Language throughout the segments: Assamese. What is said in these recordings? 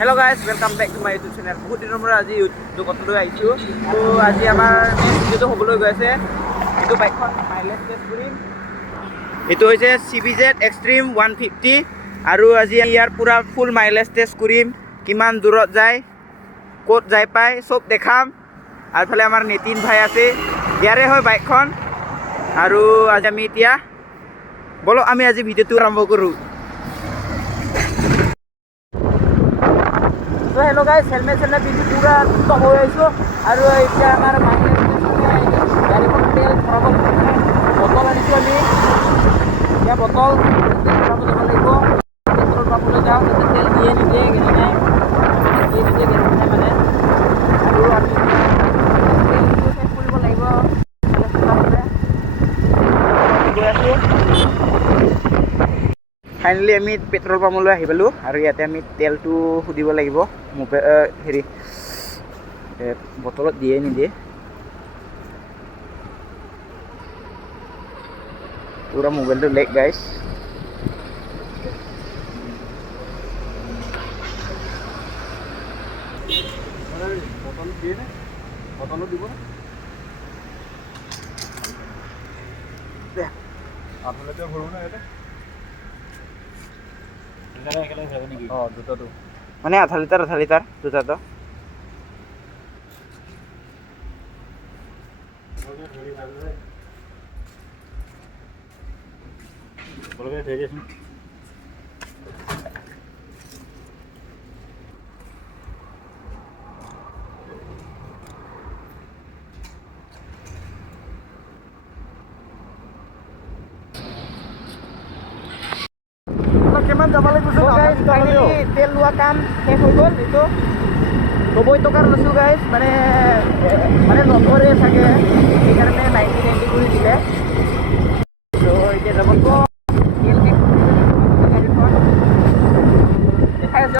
Hello guys, welcome back to my YouTube channel. বহুত দিনৰ পৰা আজি ইউটিউব কথালৈ আহিছোঁ। তো আজি আমাৰ নেক্সট ভিডিঅ'টো হ'বলৈ গৈ আছে। এইটো বাইকখন মাইলেজ টেষ্ট কৰিম। এইটো হৈছে CBZ Xtreme 150 আৰু আজি ইয়াৰ পুৰা ফুল মাইলেজ টেষ্ট কৰিম। কিমান দূৰত যায়, ক'ত যাই পায় সব দেখাম। আৰু ফালে আমাৰ নিতিন ভাই আছে, ইয়াৰে হয় বাইকখন। আৰু আজি আমি এতিয়া বলো আমি আজি ভিডিঅ'টো আৰম্ভ কৰোঁ। So hello guys, helmet পিন্ধি পুৰা টপ হৈ আহিছোঁ আৰু এতিয়া আমাৰ গাড়ীখন তেল ভৰাব বটল আনিছোঁ আমি। এতিয়া বটল ভৰাব যাব লাগিব। পেট্ৰল পাম্পলৈ যাওঁ, তাতে তেল দিয়ে নিদিয়ে গেলি নাই, দিয়ে নিদিয়ে গেলি নাই মানে। আৰু আমি তেলটো শেষ কৰিব লাগিব। গৈ আছোঁ। ফাইনেলি আমি পেট্ৰল পাম্পলৈ আহি পালোঁ আৰু ইয়াতে আমি তেলটো সুধিব লাগিব। হেৰি বটলত দিয়ে নিদিয়ে, পুৰা মোবাইলটো লেক গাইছ। মানে আধা লিটাৰ দুটাটো। কিমান যাব লাগিব? তেল লোৱা কাম শেষ হৈ গ'ল। এইটো 90 টকাৰ লৈছোঁ গাইজ, মানে নধৰে চাগে, সেইকাৰণে 90 কৰি দিলে। তো এতিয়া যাব তেল শেষ গাড়ীখন দেখাই আছে।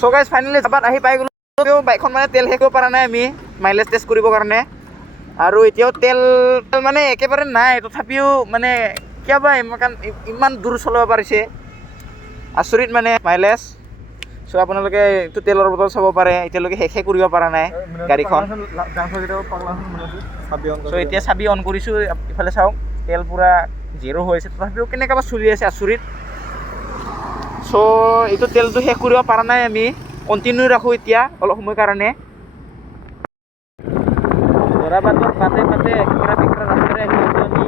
চ' গাইজ ফাইনেলি জাপাত আহি পাই গ'লোঁ। বাইকখন মানে তেল শেষ কৰিব পৰা নাই আমি মাইলেজ টেষ্ট কৰিবৰ কাৰণে। আৰু এতিয়াও তেল মানে একেবাৰে নাই, তথাপিও মানে কিয়বা ইমান দূৰ চলাব পাৰিছে, আচৰিত মানে মাইলেজ। চ' আপোনালোকে এইটো তেলৰ বটল চাব পাৰে, এতিয়ালৈকে শেষে কৰিব পৰা নাই গাড়ীখন। চ' এতিয়া চাবি অন কৰিছোঁ, ইফালে চাওক তেল পূৰা 0 হৈ আছে, তথাপিও কেনেকুৱা চলি আছে, আচৰিত। চ' এইটো তেলটো শেষ কৰিব পৰা নাই আমি, কণ্টিনিউ ৰাখোঁ এতিয়া অলপ সময় কাৰণে। জোৰাবাটত পাতে একেবাৰে ৰাস্তাৰে আহি আছোঁ আমি।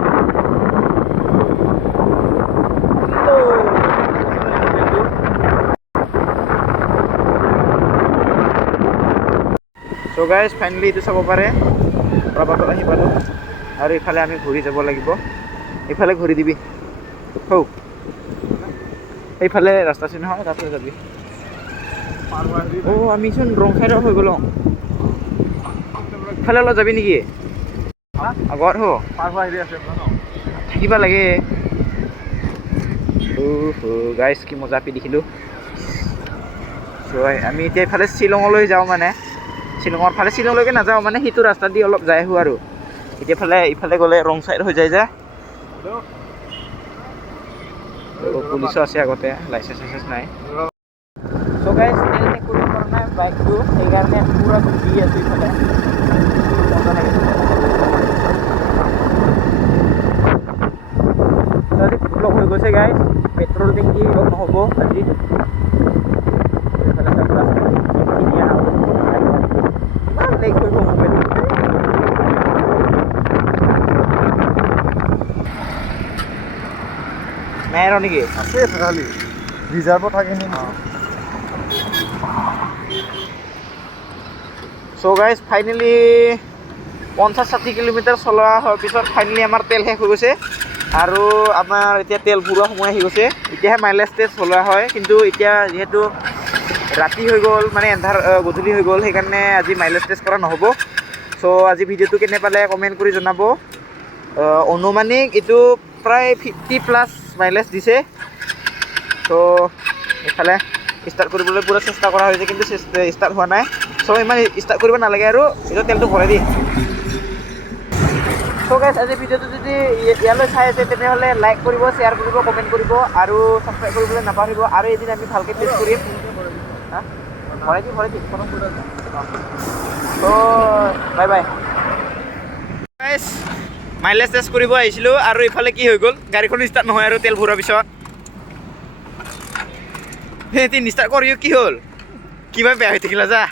চ' গাইজ ফাইনেলি এইটো চাব পাৰে, জোৰাবাটত আহি পালোঁ আৰু ইফালে আমি ঘূৰি যাব লাগিব। এইফালে ঘূৰি দিবি, হৌ এইফালে ৰাস্তা আছে নহয়, তাতে যাবি। অঁ আমিচোন ৰং চাইডৰ হৈ গ'লোঁ। ইফালে অলপ যাবি নেকি? আগত থাকিব লাগে। গাইজ কি মজা পি দেখিলোঁ। চ' আমি এতিয়া ইফালে শ্বিলঙলৈ যাওঁ, মানে শ্বিলঙৰ ফালে, শ্বিলঙলৈকে নাযাওঁ, মানে সেইটো ৰাস্তা দি অলপ যাই আহোঁ আৰু। এতিয়া ইফালে গ'লে ৰং চাইড হৈ যায় যে। পুলিচো আছে আগতে, লাইচেঞ্চ নাই। চ' গাইজ তেল শেষ কৰিব পৰা নাই বাইকটো, সেইকাৰণে পূৰা ঘূৰি আছোঁ ইফালে। মজা লাগিছে। ব্লক হৈ গৈছে গাইজ, পেট্ৰল টেংকি লগ নহ'ব আজি। ইমান লেক হৈ গ'ল মোবাইল। নাই আৰু নেকি? আছে খালি ৰিজাৰ্ভত থাকে নি? চ' গাইজ ফাইনেলি 50-60 কিলোমিটাৰ চলোৱা হোৱাৰ পিছত ফাইনেলি আমাৰ তেল শেষ হৈ গৈছে আৰু আমাৰ এতিয়া তেল ভৰোৱা সময় আহি গৈছে। এতিয়াহে মাইলেজ টেষ্ট চলোৱা হয়, কিন্তু এতিয়া যিহেতু ৰাতি হৈ গ'ল, মানে গধূলি হৈ গ'ল, সেইকাৰণে আজি মাইলেজ টেষ্ট কৰা নহ'ব। চ' আজি ভিডিঅ'টো কেনে পালে কমেণ্ট কৰি জনাব। অনুমানিক এইটো প্ৰায় 50+ মাইলেজ দিছে। চ' এইফালে ষ্টাৰ্ট কৰিবলৈ পুৰা চেষ্টা কৰা হৈছে, কিন্তু ষ্টাৰ্ট হোৱা নাই। চ' ইমান ষ্টাৰ্ট কৰিব নালাগে আৰু, এইটো তেলটো ভৰাই দি। চ' গাইছ আজি ভিডিঅ'টো যদি ইয়ালৈ চাই আছে তেনেহ'লে লাইক কৰিব, শ্বেয়াৰ কৰিব, কমেণ্ট কৰিব আৰু ছাবস্ক্ৰাইব কৰিবলৈ নাপাহৰিব। আৰু এদিন আমি ভালকৈ টেষ্ট কৰিম। ভৰাই দি ত' বাই বাই। গাইছ মাইলেজ টেষ্ট কৰিব আহিছিলোঁ আৰু ইফালে কি হৈ গ'ল, গাড়ীখন ষ্টাৰ্ট নহয় আৰু তেল ভৰোৱাৰ পিছত সেই ষ্টাৰ্ট কৰিও কি হ'ল, কিবা বেয়া হৈ থাকিলা যা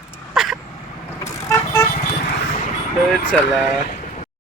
চালা।